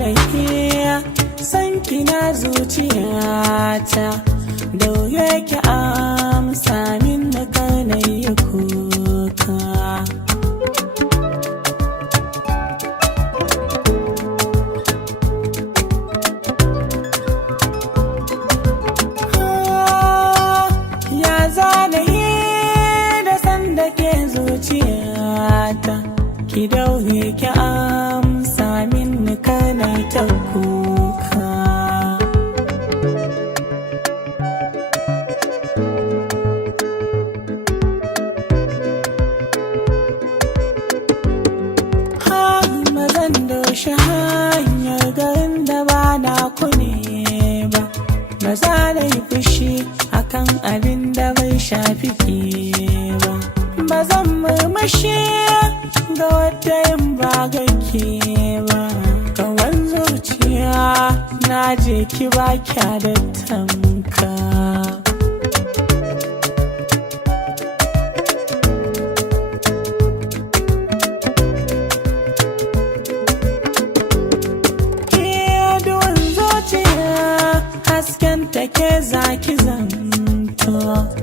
yazanayi san kina zuciyata, daure ki amsa min na kanayi kuka. Yazanayi da san da ke zuciyata, ki daure ki amsa min kana ta kuka. Mazan doshi hanyar garin da ba na ku ne ba, ba za na yi fushi akan abin da bai shafi ke ba, ba zan murmushi ga wadda yin ba gake ba. Kawan zuciya na je ki ba kya da tamka. Duwan zuciya hasken take zaki zanto,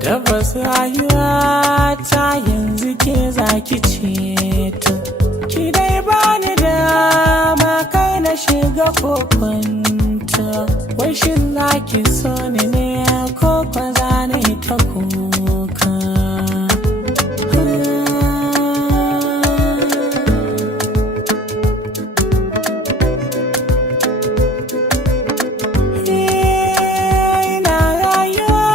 tabbas rayuwa ta yanzu ke zaki ceto. Ki dai bani dama kar na shiga kokonto, wai shin zaki so ni ne ko kwa za ni ta kuka. Ina rayuwa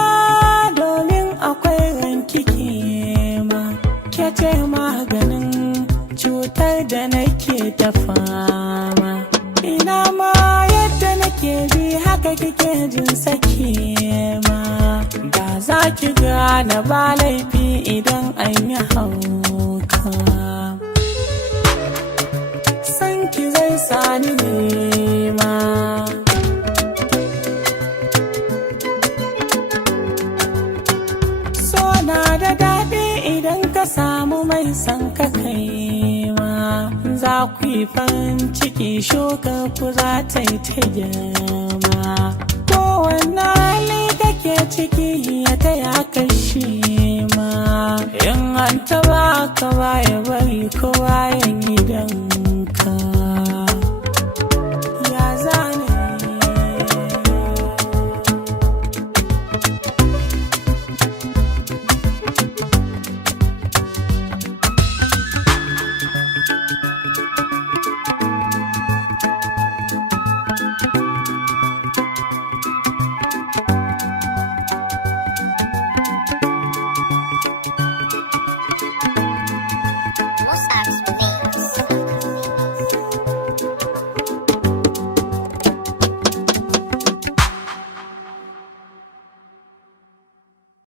domin akwai ranki kema, ke ce maganin cutar da nake ta fama. Ina ma yadda nake bi haka kike jin sake ma, da za ki gane ba laifi idan an yi hauka. San ki zai sani nema, so na da daɗi idan ka samu mai san ka kai ma, za ku yi farin ciki shuka ku za ta yi ta girma. Kowanne hali kake ciki ya taya ka shi ma, in an taba ka baya bari kowa